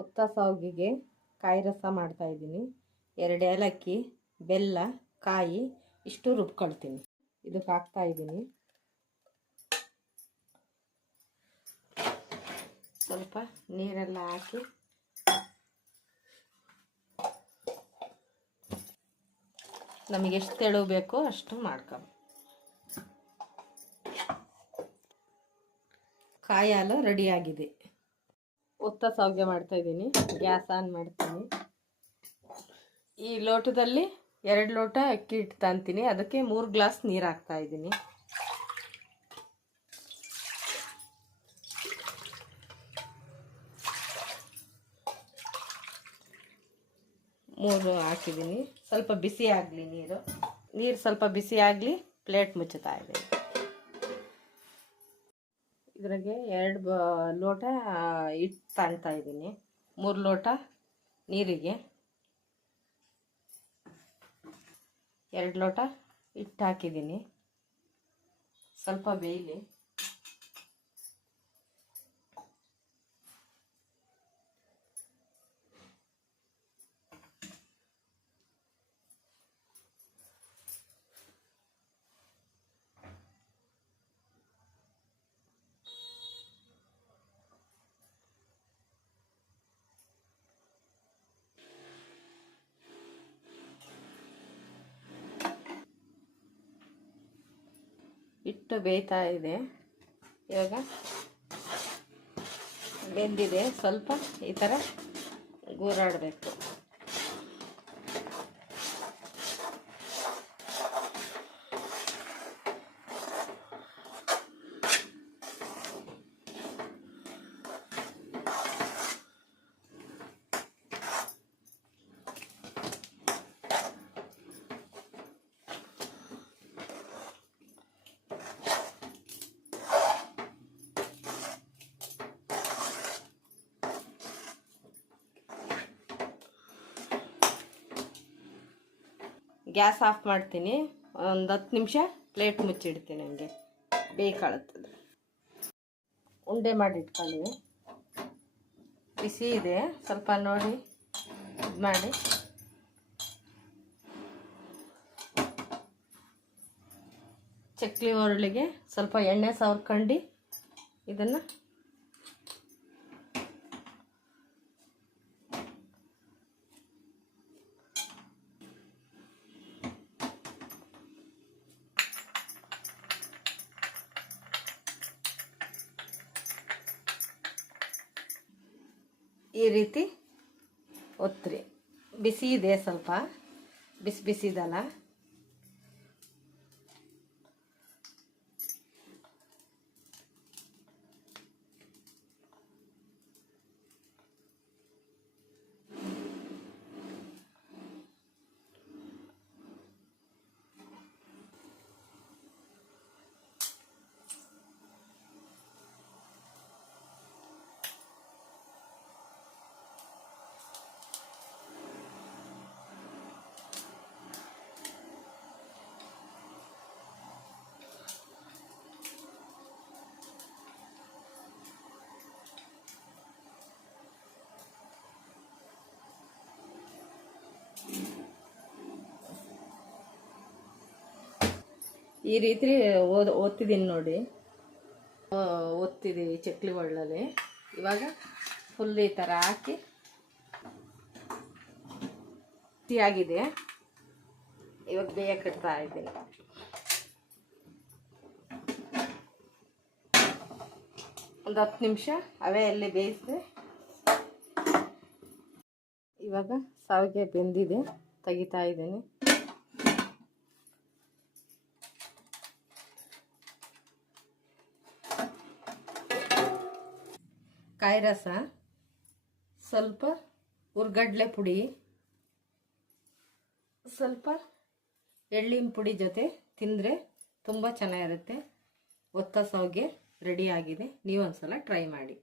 ಒತ್ತ ಸಾವಿಗೆಗೆ ಕಾಯಿ ರಸ ಮಾಡ್ತಾಯಿದ್ದೀನಿ ಎರಡು ಏಲಕ್ಕಿ, ಬೆಲ್ಲ, ಕಾಯಿ ಇಷ್ಟು ರುಬ್ಕೊಳ್ತೀನಿ. ಇದಕ್ಕೆ ಹಾಕ್ತಾ ಇದ್ದೀನಿ. ಸ್ವಲ್ಪ ನೀರೆಲ್ಲ ಹಾಕಿ. ನಮಗೆ ಎಷ್ಟು ತೆಳು ಬೇಕೋ ಅಷ್ಟು ಮಾಡ್ಕೊ. ಕಾಯಿ ಹಾಲು ರೆಡಿಯಾಗಿದೆ ಒತ್ತ ಸೌಗೆ ಮಾಡ್ತಾ ಇದ್ದೀನಿ. ಗ್ಯಾಸ್ ಆನ್ ಮಾಡ್ತೀನಿ. ಈ ಲೋಟದಲ್ಲಿ ಎರಡು ಲೋಟ ಅಕ್ಕಿ ಹಿಟ್ಟು ತಂತೀನಿ. ಅದಕ್ಕೆ ಮೂರು ಗ್ಲಾಸ್ ನೀರು ಹಾಕ್ತಾ ಇದ್ದೀನಿ. ಮೂರು ಹಾಕಿದ್ದೀನಿ. ಸ್ವಲ್ಪ ಬಿಸಿ ಆಗಲಿ ನೀರು. ನೀರು ಸ್ವಲ್ಪ ಬಿಸಿ ಆಗಲಿ, ಪ್ಲೇಟ್ ಮುಚ್ಚುತ್ತಾ ಇದ್ದೀನಿ. ಇದ್ರಾಗೆ ಎರಡು ಲೋಟ ಹಿಟ್ಟು ತಾಳ್ತಾ ಇದ್ದೀನಿ. ಮೂರು ಲೋಟ ನೀರಿಗೆ. ಎರಡು ಲೋಟ ಹಿಟ್ಟು ಹಾಕಿದ್ದೀನಿ. ಸ್ವಲ್ಪ ಬೇಯಲಿ. ಹಿಟ್ಟು ಬೇಯ್ತಾ ಇದೆ. ಇವಾಗ ಬೆಂದಿದೆ. ಸ್ವಲ್ಪ ಈ ಥರ ಗೂರಾಡಬೇಕು. ಗ್ಯಾಸ್ ಆಫ್ ಮಾಡ್ತೀನಿ. ಒಂದು ಹತ್ತು ನಿಮಿಷ ಪ್ಲೇಟ್ ಮುಚ್ಚಿಡ್ತೀನಿ ನನಗೆ ಬೇಕಾಳತ್ತದು ಉಂಡೆ ಮಾಡಿ ಇಟ್ಕೊಳ್ಳಿ ಬಿಸಿ ಇದೆ. ಸ್ವಲ್ಪ ನೋಡಿ ಇದು ಮಾಡಿ. ಚಕ್ಲಿ ಒರಳಿಗೆ ಸ್ವಲ್ಪ ಎಣ್ಣೆ ಸವರ್ಕೊಂಡು ಇದನ್ನು ಈ ರೀತಿ ಒತ್ತಿರಿ. ಬಿಸಿ ಇದೆ ಸ್ವಲ್ಪ. ಬಿಸಿ ಬಿಸಿ ಈ ರೀತಿ ಓದ್ ಓದ್ತಿದ್ದೀನಿ ನೋಡಿ. ಓದ್ತಿದ್ದೀವಿ ಚಕ್ಲಿ ಒಳ್ಳಲ್ಲಿ ಇವಾಗ ಫುಲ್ ಈ ಥರ ಹಾಕಿ ಆಗಿದೆ ಇವಾಗ ಬೇಯ ಕಟ್ತಾ ಇದ್ದೀನಿ. ಒಂದು ಹತ್ತು ನಿಮಿಷ ಅವೇ ಅಲ್ಲಿ ಬೇಯಿಸಿದೆ ಇವಾಗ ಸಾವಿಗೆ ಬೆಂದಿದೆ, ತೆಗಿತಾ ಇದ್ದೀನಿ. ಕಾಯಿ ರಸ, ಸ್ವಲ್ಪ ಉರ್ಗಡ್ಲೆ ಪುಡಿ, ಸ್ವಲ್ಪ ಎಳ್ಳಿನ ಪುಡಿ ಜೊತೆ ತಿಂದರೆ ತುಂಬ ಚೆನ್ನಾಗಿರುತ್ತೆ. ಒತ್ತ ಸೌಗೆ ರೆಡಿ ಆಗಿದೆ. ನೀವೊಂದ್ಸಲ ಟ್ರೈ ಮಾಡಿ.